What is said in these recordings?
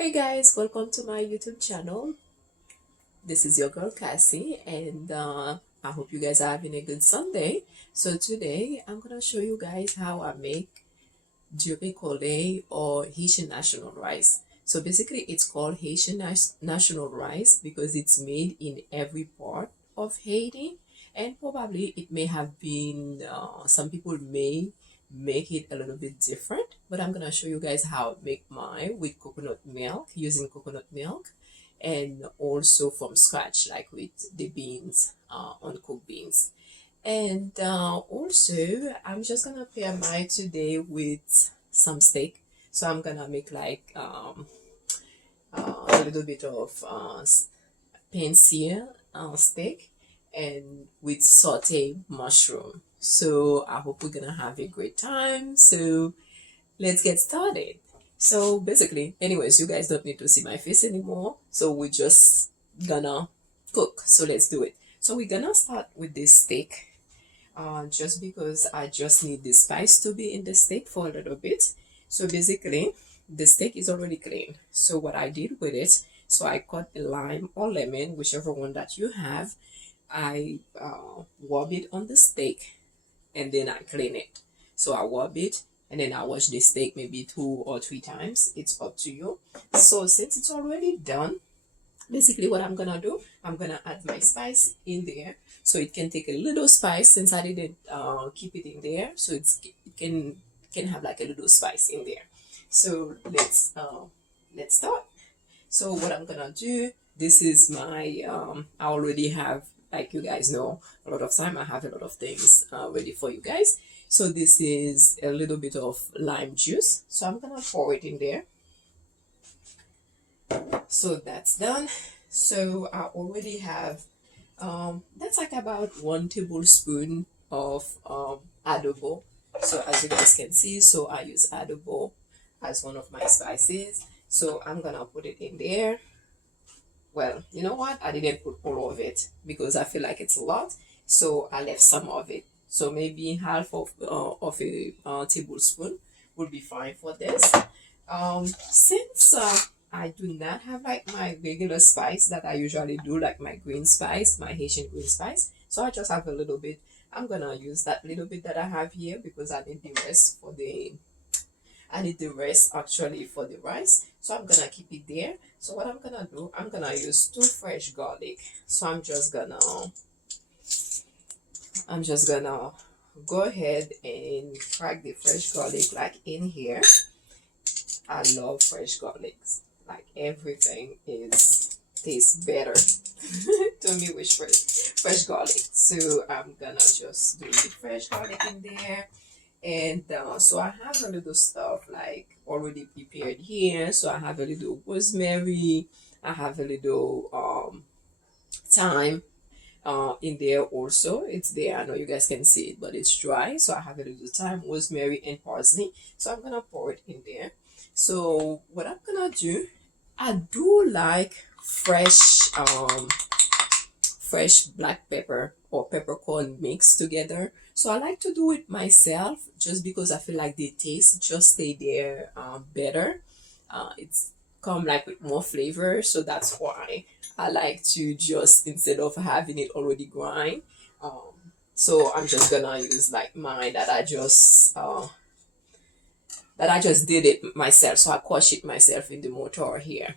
Hey guys, welcome to my YouTube channel. This is your girl Cassie, and I hope you guys are having a good Sunday. So today I'm gonna show you guys how I make du riz or Haitian National Rice. So basically, it's called Haitian National Rice because it's made in every part of Haiti, and probably it may have been some people may make it a little bit different, but I'm gonna show you guys how I make mine with coconut milk, using coconut milk, and also from scratch, like with the beans, uncooked beans. And also, I'm just gonna pair mine today with some steak. So I'm gonna make like a little bit of sear steak and with sauteed mushroom. So I hope we're gonna have a great time. So let's get started. So basically, anyways, you guys don't need to see my face anymore. So we're just gonna cook. So let's do it. So we're gonna start with this steak. Just because I just need the spice to be in the steak for a little bit. So basically, the steak is already clean. So what I did with it, so I cut a lime or lemon, whichever one that you have. I rub it on the steak and then I clean it. So I rub it and then I wash the steak maybe 2 or 3 times. It's up to you. So since it's already done, basically what I'm gonna do, I'm gonna add my spice in there. So it can take a little spice since I didn't keep it in there. So it can have like a little spice in there. So let's start. So what I'm gonna do, this is my I already have, like you guys know, a lot of time I have a lot of things ready for you guys. So this is a little bit of lime juice. So I'm gonna pour it in there. So that's done. So I already have that's like about 1 tablespoon of adobo. So as you guys can see, so I use adobo as one of my spices. So I'm gonna put it in there. Well, you know what? I didn't put all of it because I feel like it's a lot. So I left some of it. So maybe half of a tablespoon would be fine for this. Since I do not have like my regular spice that I usually do, like my green spice, my Haitian green spice. So I just have a little bit. I'm gonna use that little bit that I have here because I need the rest actually for the rice. So I'm gonna keep it there. So what I'm gonna do, I'm gonna use 2 fresh garlic. So I'm just gonna go ahead and crack the fresh garlic like in here. I love fresh garlics. Like everything is tastes better to me with fresh garlic. So I'm gonna just do the fresh garlic in there. And so I have a little stuff like already prepared here. So I have a little rosemary. I have a little thyme in there also. It's there. I know you guys can see it, but it's dry. So I have a little thyme, rosemary, and parsley. So I'm gonna pour it in there. So what I'm gonna do, I do like fresh black pepper or peppercorn mixed together. So I like to do it myself just because I feel like the taste just stay there better. It's come like with more flavor, so that's why I like to just instead of having it already grind. So I'm just gonna use like mine that I just did it myself. So I crush it myself in the mortar here.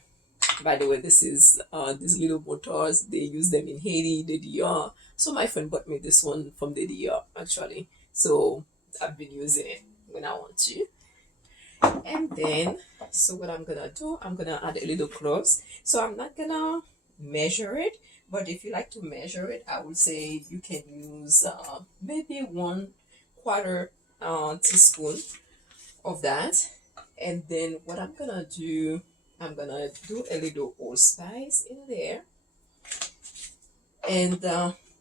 By the way, this is these little motors. They use them in Haiti, the DR. So my friend bought me this one from the DR actually. So I've been using it when I want to. And then, so what I'm gonna do, I'm gonna add a little cloves. So I'm not gonna measure it, but if you like to measure it, I would say you can use maybe 1/4 teaspoon of that. And then what I'm gonna do, I'm gonna do a little allspice in there, and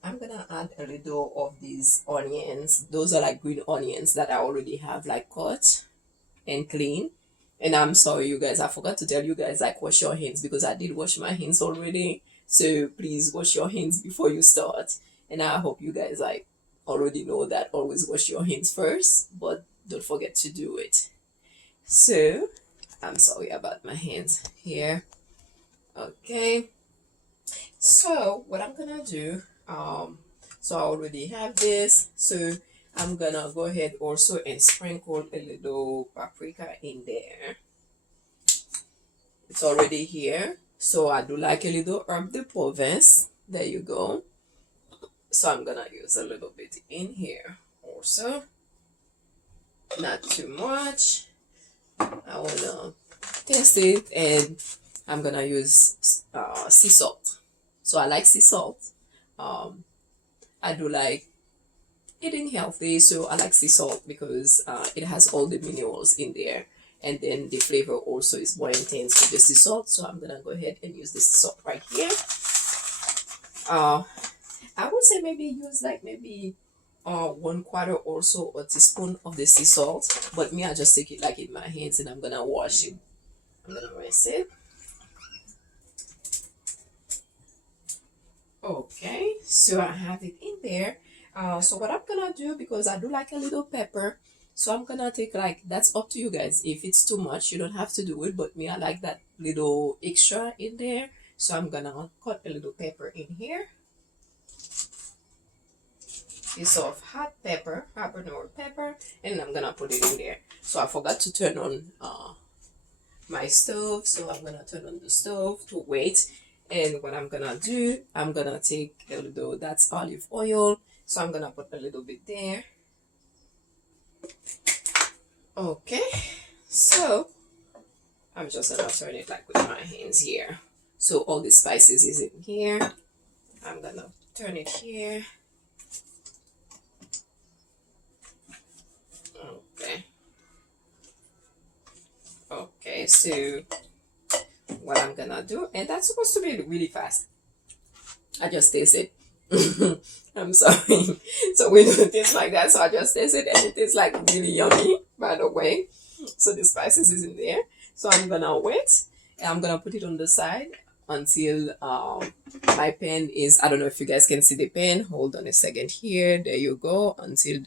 I'm gonna add a little of these onions. Those are like green onions that I already have like cut and clean. And I'm sorry, you guys, I forgot to tell you guys like wash your hands because I did wash my hands already. So please wash your hands before you start. And I hope you guys like already know that always wash your hands first, but don't forget to do it. So I'm sorry about my hands here. Okay, so what I'm gonna do, so I already have this, so I'm gonna go ahead also and sprinkle a little paprika in there. It's already here, so I do like a little herb de Provence. There you go. So I'm gonna use a little bit in here also, not too much. I wanna taste it, and I'm gonna use sea salt. So I like sea salt. Um, I do like eating healthy, so I like sea salt because it has all the minerals in there, and then the flavor also is more intense with the sea salt. So I'm gonna go ahead and use the sea salt right here. I would say maybe use like maybe 1/4 also a teaspoon of the sea salt, but me I just take it like in my hands and I'm gonna wash it. I'm gonna rinse it. Okay, so I have it in there. So what I'm gonna do, because I do like a little pepper, so I'm gonna take like, that's up to you guys. If it's too much, you don't have to do it, but me I like that little extra in there. So I'm gonna cut a little pepper in here. Piece of hot pepper, habanero pepper, and I'm gonna put it in there. So I forgot to turn on my stove, so I'm gonna turn on the stove to wait. And what I'm gonna do, I'm gonna take a little, that's olive oil, so I'm gonna put a little bit there. Okay, so I'm just gonna turn it like with my hands here. So all the spices is in here. I'm gonna turn it here. Okay. Okay, so what I'm gonna do, and that's supposed to be really fast. I just taste it. I'm sorry. So we do things like that. So I just taste it, and it tastes like really yummy, by the way. So the spices is in there. So I'm gonna wait, and I'm gonna put it on the side until my pan is, I don't know if you guys can see the pan. Hold on a second here. There you go. Until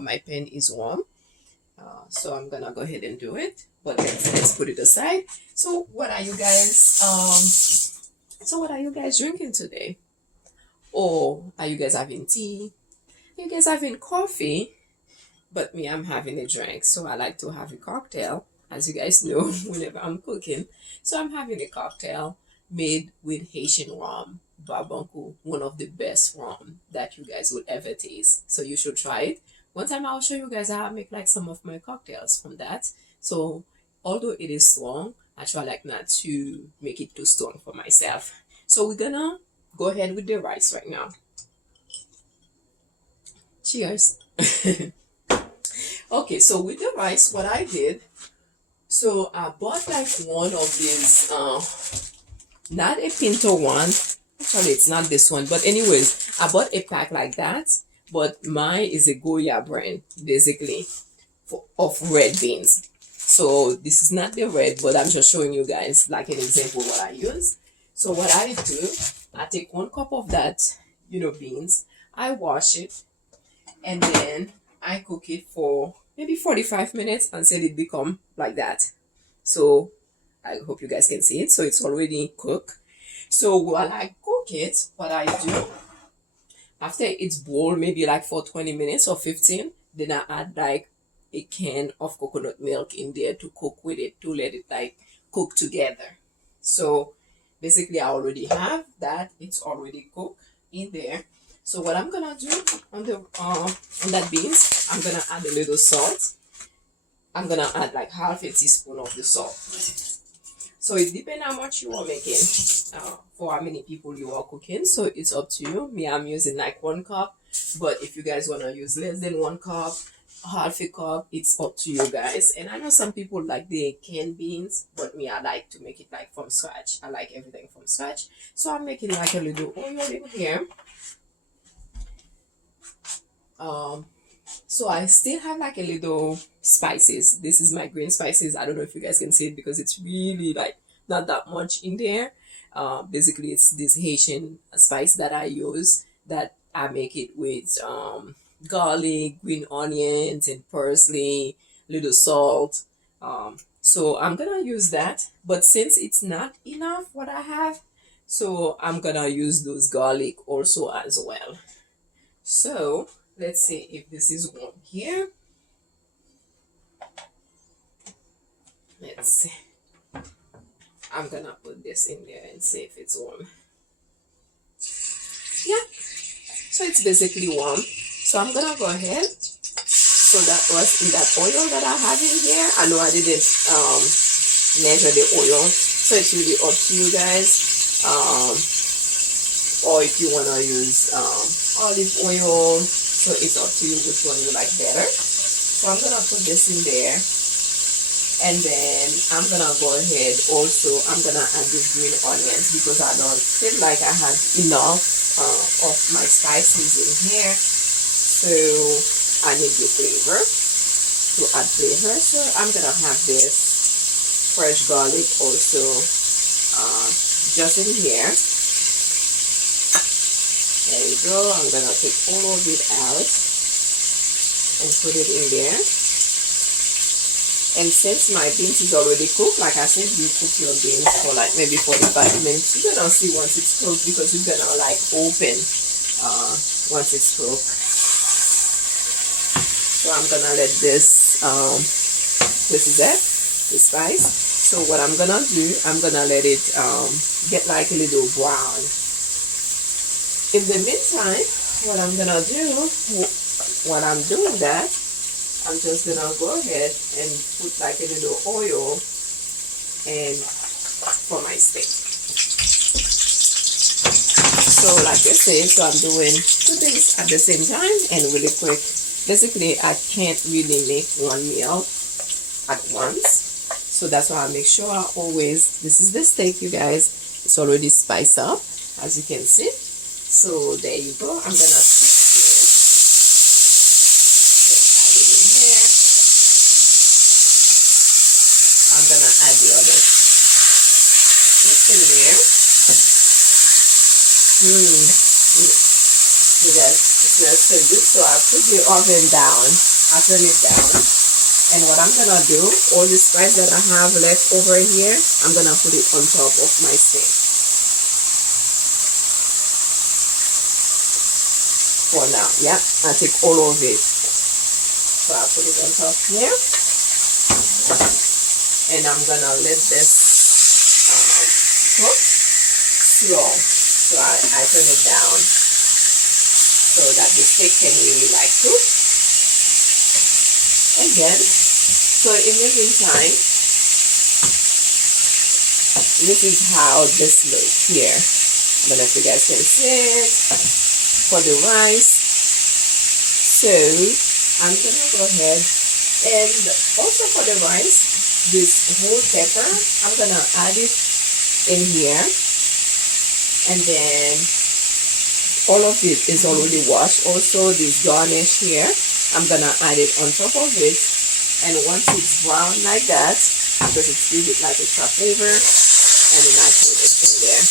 my pan is warm. So I'm gonna go ahead and do it, but let's put it aside. So what are you guys drinking today? Or are you guys having tea? Are you guys having coffee? But me, I'm having a drink, so I like to have a cocktail, as you guys know, whenever I'm cooking. So I'm having a cocktail made with Haitian rum, Babanku, one of the best rum that you guys would ever taste. So you should try it. One time I'll show you guys how I make like some of my cocktails from that. So although it is strong, I try like not to make it too strong for myself. So we're gonna go ahead with the rice right now. Cheers. Okay, so with the rice, what I did, so I bought like one of these, not a pinto one. Actually, it's not this one, but anyways, I bought a pack like that, but mine is a Goya brand, basically, of red beans. So this is not the red, but I'm just showing you guys like an example what I use. So what I do, I take 1 cup of that, beans. I wash it, and then I cook it for maybe 45 minutes until it become like that. So I hope you guys can see it. So it's already cooked. So while I cook it, what I do, after it's boiled maybe like for 20 minutes or 15, then I add like a can of coconut milk in there to cook with it, to let it like cook together. So basically I already have that, it's already cooked in there. So what I'm gonna do on the on that beans, I'm gonna add a little salt. I'm gonna add like half a teaspoon of the salt. So it depends how much you are making, for how many people you are cooking. So it's up to you. Me, I'm using like 1 cup, but if you guys wanna use less than 1 cup, half a cup, it's up to you guys. And I know some people like the canned beans, but me, I like to make it like from scratch. I like everything from scratch. So I'm making like a little oil in here. So I still have like a little spices. This is my green spices. I don't know if you guys can see it because it's really like not that much in there. Basically it's this Haitian spice that I use, that I make it with garlic, green onions, and parsley, little salt. So I'm gonna use that, but since it's not enough what I have, so I'm gonna use those garlic also as well. So let's see if this is warm here. Let's see. I'm gonna put this in there and see if it's warm. Yeah, so it's basically warm. So I'm gonna go ahead. So that was in that oil that I have in here. I know I didn't measure the oil, so it's really up to you guys. Or if you wanna use olive oil, so it's up to you which one you like better. So I'm gonna put this in there. And then I'm gonna go ahead also, I'm gonna add these green onions because I don't feel like I have enough of my spices in here. So I need the flavor to add flavor. So I'm gonna have this fresh garlic also just in here. There you go. I'm gonna take all of it out and put it in there. And since my beans is already cooked, like I said, you cook your beans for like maybe 45 minutes. You're gonna see once it's cooked because you're gonna like open once it's cooked. So I'm gonna let this is it, the spice. So what I'm gonna do, I'm gonna let it get like a little brown. In the meantime, what I'm gonna do, when I'm doing that, I'm just gonna go ahead and put like a little oil and for my steak. So like I say, so I'm doing two things at the same time and really quick. Basically, I can't really make one meal at once. So that's why I make sure I always, this is the steak, you guys. It's already spiced up, as you can see. So there you go. I'm gonna season it. Just add it in here. I'm gonna add the other fish in there. You guys, it smells so good. So I put the oven down. I turn it down. And what I'm gonna do, all the spice that I have left over here, I'm gonna put it on top of my steak. For now, yeah, I take all of it. So I put it on top here. And I'm gonna let this cook slow. So I turn it down so that the steak can really like cook. And then, so in the meantime, this is how this looks here. I don't know if you guys can see it. For the rice, so I'm gonna go ahead and also for the rice, this whole pepper, I'm gonna add it in here, and then all of it is already washed. Also this garnish here, I'm gonna add it on top of it, and once it's brown like that, because it's really like extra flavor, and then I put it in there.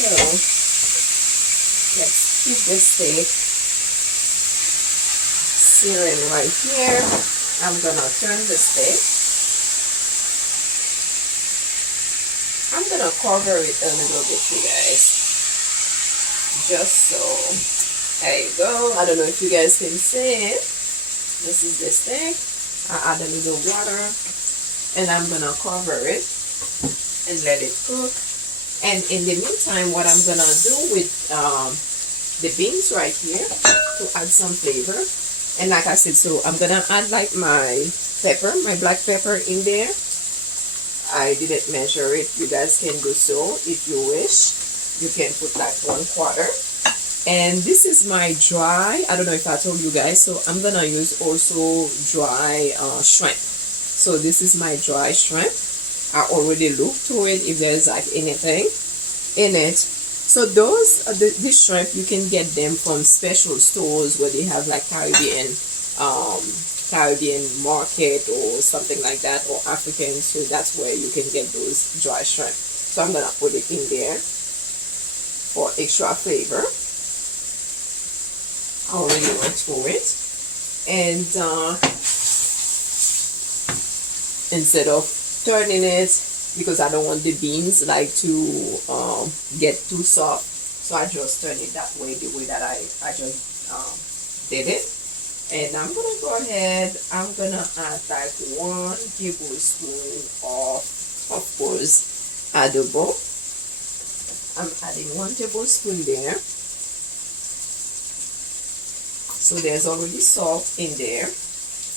So let's keep this steak searing right here. I'm gonna turn the steak. I'm gonna cover it a little bit, you guys. Just so. There you go. I don't know if you guys can see it. This is the steak. I add a little water and I'm gonna cover it and let it cook. And in the meantime, what I'm gonna do with the beans right here to add some flavor, and like I said, so I'm gonna add like my pepper, my black pepper in there. I didn't measure it. You guys can do so if you wish. You can put like 1/4. And this is my dry, I don't know if I told you guys, so I'm gonna use also dry shrimp. So this is my dry shrimp. I already looked to it if there's like anything in it. So those this shrimp, you can get them from special stores where they have like Caribbean market or something like that, or African. So that's where you can get those dry shrimp. So I'm gonna put it in there for extra flavor. I already went through it. And instead of turning it, because I don't want the beans like to get too soft, so I just turn it that way, the way that I just did it. And I'm gonna go ahead, I'm gonna add like 1 tablespoon of course, adobo. I'm adding 1 tablespoon there. So there's already salt in there.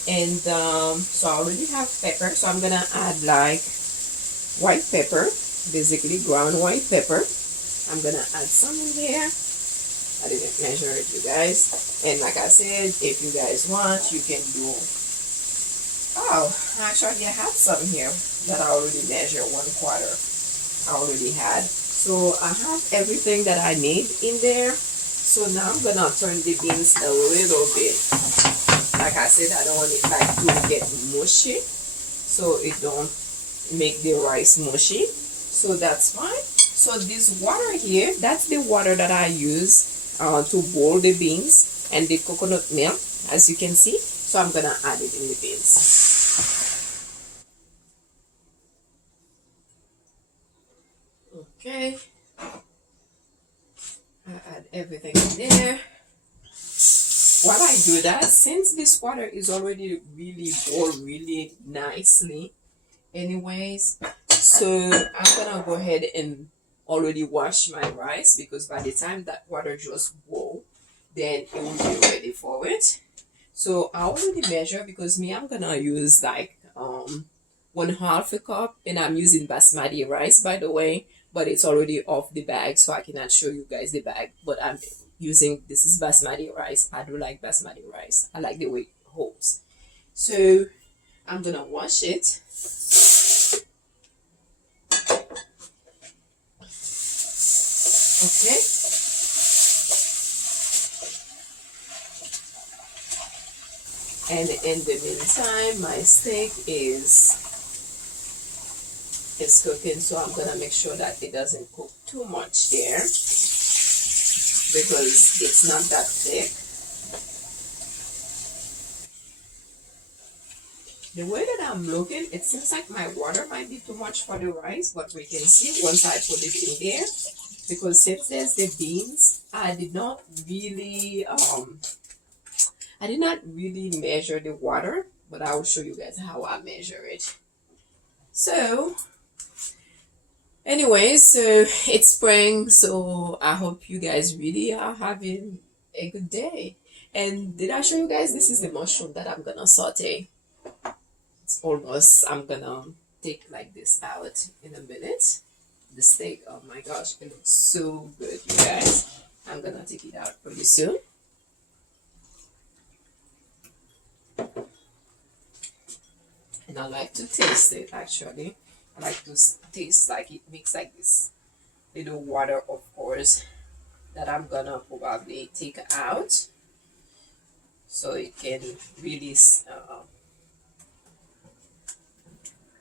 And so I already have pepper, so I'm gonna add like white pepper, basically ground white pepper. I'm gonna add some in there. I didn't measure it, you guys. And like I said, if you guys want, you can do, oh, actually I had some here that I already measured 1/4. I already had. So I have everything that I need in there. So now I'm gonna turn the beans a little bit. Like I said, I don't want it like to get mushy, so it don't make the rice mushy. So that's fine. So this water here, that's the water that I use to boil the beans, and the coconut milk, as you can see. So I'm gonna add it in the beans. Okay, I add everything in there. While I do that, since this water is already really boiled really nicely anyways, so I'm gonna go ahead and already wash my rice, because by the time that water just boil, then it will be ready for it. So I already measure, because me, I'm gonna use like 1/2 cup, and I'm using basmati rice, by the way, but it's already off the bag, so I cannot show you guys the bag. But I'm using, this is basmati rice. I do like basmati rice. I like the way it holds. So I'm gonna wash it. Okay. And in the meantime, my steak is cooking, so I'm gonna make sure that it doesn't cook too much there, because it's not that thick. The way that I'm looking, it seems like my water might be too much for the rice, but we can see once I put it in there, because since there's the beans, I did not really measure the water, but I will show you guys how I measure it. So anyways, so it's spring, so I hope you guys really are having a good day. And did I show you guys, this is the mushroom that I'm gonna saute? It's almost, I'm gonna take like this out in a minute. The steak, oh my gosh, it looks so good, you guys. I'm gonna take it out pretty soon. And I like to taste it, actually. I like to taste like it makes like this little water, of course, that I'm gonna probably take out, so it can really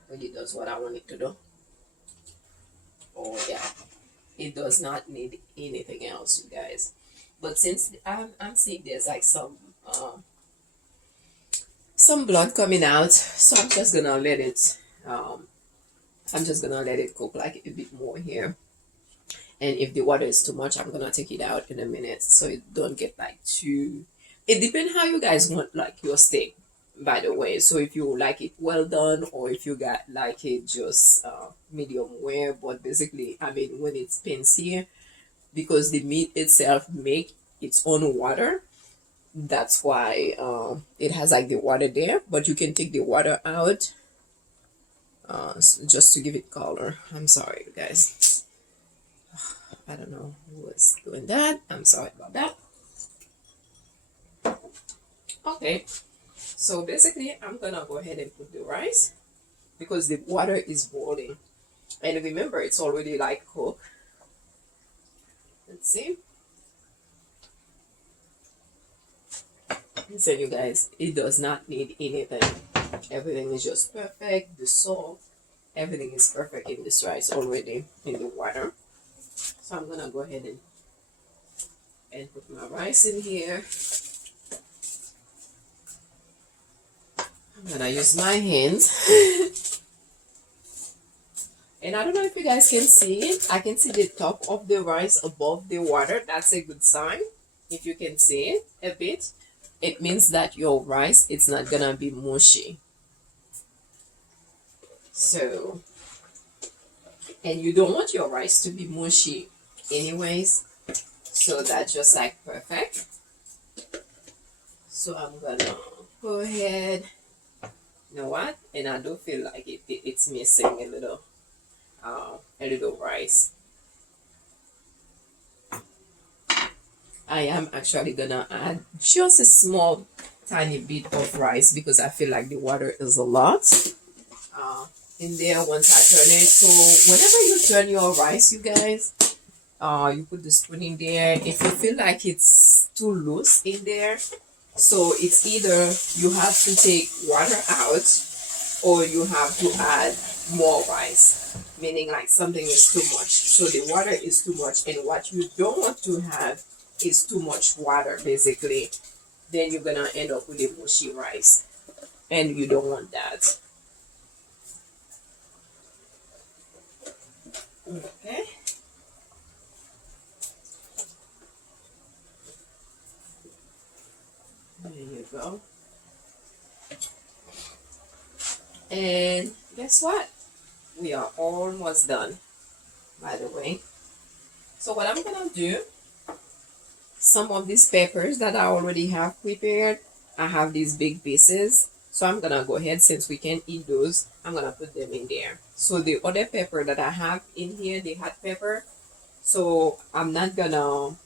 really does what I want it to do. Oh yeah, it does not need anything else, you guys. But since I'm seeing there's like some blood coming out, so I'm just gonna let it cook like a bit more here. And if the water is too much, I'm gonna take it out in a minute, so it don't get like too, it depends how you guys want like your steak, by the way. So if you like it well done, or if you got like it just medium rare, but basically, I mean, when it's here, because the meat itself make its own water, that's why it has like the water there, but you can take the water out just to give it color. I'm sorry, you guys. I don't know who was doing that. I'm sorry about that. Okay, so basically, I'm gonna go ahead and put the rice, because the water is boiling. And remember, it's already like cooked. Let's see. Listen, you guys, it does not need anything. Everything is just perfect. The salt, everything is perfect in this rice already in the water. So I'm gonna go ahead and and put my rice in here. I'm gonna use my hands. And I don't know if you guys can see it. I can see the top of the rice above the water. That's a good sign. If you can see it a bit, it means that your rice, it's not gonna be mushy. So, and you don't want your rice to be mushy anyways. So that's just like perfect. So I'm gonna go ahead. You know what? And I do feel like it's missing a little rice. I am actually gonna add just a small tiny bit of rice because I feel like the water is a lot in there once I turn it. So whenever you turn your rice, you guys, you put the spoon in there. If you feel like it's too loose in there, so it's either you have to take water out or you have to add more rice, meaning like something is too much. So the water is too much, and what you don't want to have is too much water, basically. Then you're gonna end up with a mushy rice, and you don't want that. Okay. There you go. And guess what? We are almost done, by the way. So what I'm gonna do, some of these peppers that I already have prepared, I have these big pieces. So I'm gonna go ahead, since we can eat those, I'm gonna put them in there. So the other pepper that I have in here, the hot pepper, so I'm not gonna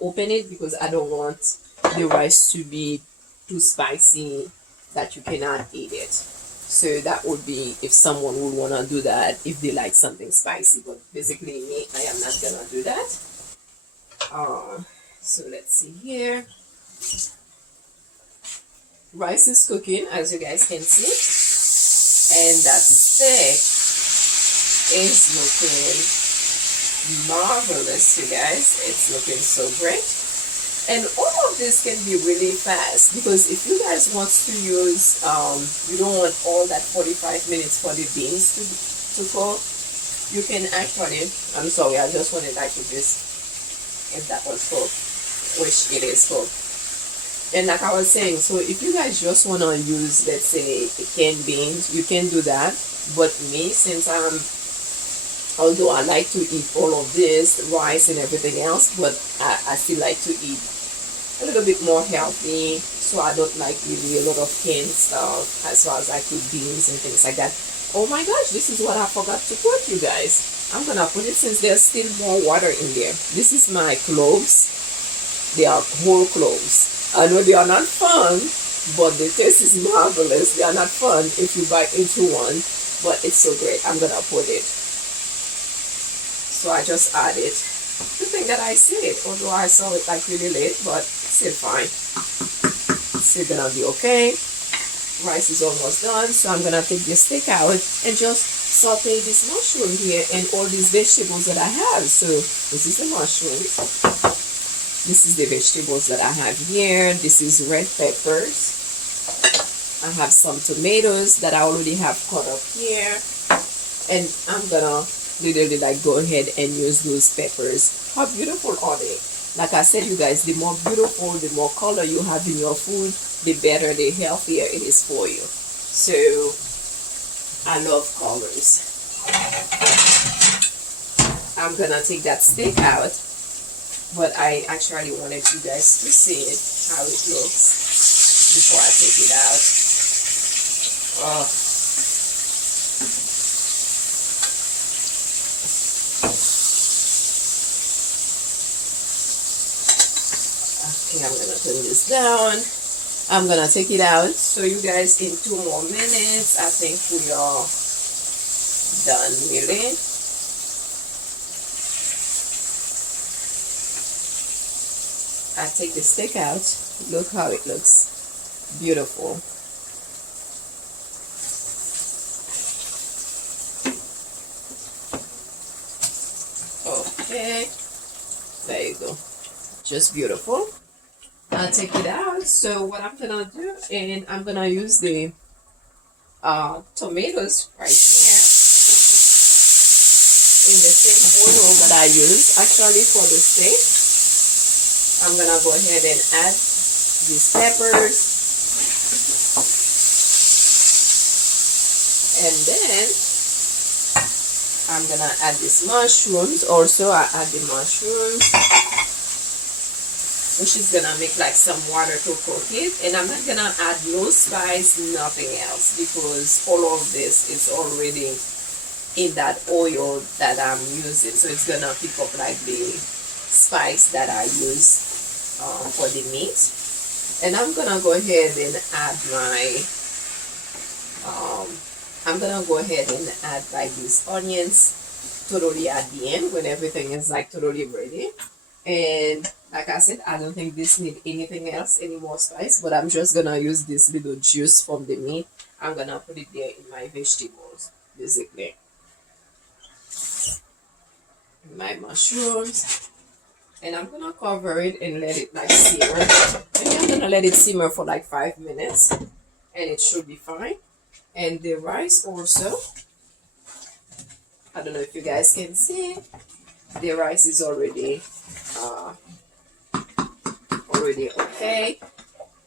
open it because I don't want the rice to be too spicy that you cannot eat it. So that would be if someone would want to do that if they like something spicy. But basically me, I am not gonna do that. So let's see here. Rice is cooking, as you guys can see, and that steak is looking marvelous, you guys. It's looking so great. And all of this can be really fast because if you guys want to use, you don't want all that 45 minutes for the beans to cook, you can actually, I'm sorry, I just wanted like to this, if that was cooked, which it is cooked. And like I was saying, so if you guys just want to use, let's say, canned beans, you can do that. But me, since although I like to eat all of this, rice and everything else, but I still like to eat a little bit more healthy, so I don't like really a lot of canned stuff as far as I cook beans and things like that. Oh my gosh, this is what I forgot to put, you guys. I'm gonna put it since there's still more water in there. This is my cloves. They are whole cloves. I know they are not fun, but the taste is marvelous. They are not fun if you bite into one, but it's so great. I'm gonna put it. So I just added. The thing that I said, although I saw it like really late, but still fine. Still gonna be okay. Rice is almost done, so I'm gonna take this steak out and just saute this mushroom here and all these vegetables that I have. So this is the mushrooms. This is the vegetables that I have here. This is red peppers. I have some tomatoes that I already have cut up here. And I'm gonna literally like go ahead and use those peppers. How beautiful are they? Like I said, you guys, the more beautiful, the more color you have in your food, the better, the healthier it is for you. So I love colors. I'm gonna take that steak out, but I actually wanted you guys to see it, how it looks before I take it out. Oh. Okay, I'm gonna turn this down. I'm gonna take it out. So you guys, in 2 more minutes, I think we are done really. I take the steak out. Look how it looks. Beautiful. Okay. There you go. Just beautiful. I'll take it out. So what I'm gonna do, and I'm gonna use the tomatoes right here in the same oil that I use actually for the steak. I'm gonna go ahead and add these peppers, and then I'm gonna add these mushrooms. Also, I add the mushrooms, which is gonna make like some water to cook it. And I'm not gonna add no spice, nothing else, because all of this is already in that oil that I'm using, so it's gonna pick up like the spice that I use for the meat. And I'm gonna go ahead and add my like these onions totally at the end when everything is like totally ready. And like I said, I don't think this need anything else, any more spice, but I'm just gonna use this little juice from the meat. I'm gonna put it there in my vegetables, basically. My mushrooms, and I'm gonna cover it and let it like simmer. Maybe I'm gonna let it simmer for like 5 minutes, and it should be fine. And the rice also, I don't know if you guys can see, the rice is already okay.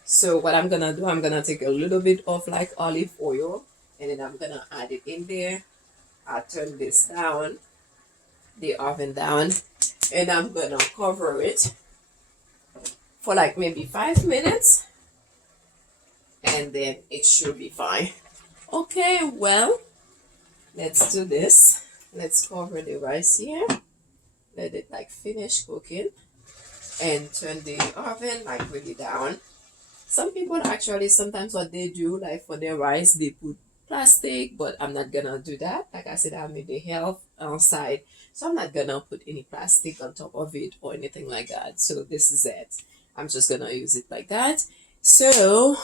So what I'm gonna do, I'm gonna take a little bit of like olive oil, and then I'm gonna add it in there. I'll turn this down, the oven down, and I'm gonna cover it for like maybe 5 minutes, and then it should be fine. Okay, well, let's do this. Let's cover the rice here, let it like finish cooking, and turn the oven like really down. Some people actually, sometimes what they do, like for their rice, they put plastic, but I'm not gonna do that. Like I said, I'm in the health side, so I'm not gonna put any plastic on top of it or anything like that. So this is it. I'm just gonna use it like that. So,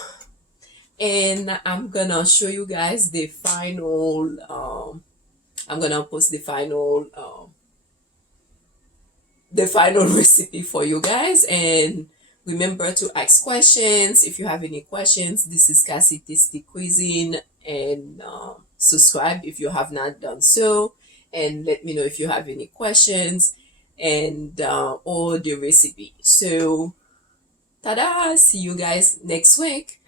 and I'm gonna show you guys the final, I'm gonna post the final recipe for you guys. And remember to ask questions if you have any questions. This is Cassie Tasty Cuisine, and subscribe if you have not done so, and let me know if you have any questions and or the recipe. So tada, see you guys next week.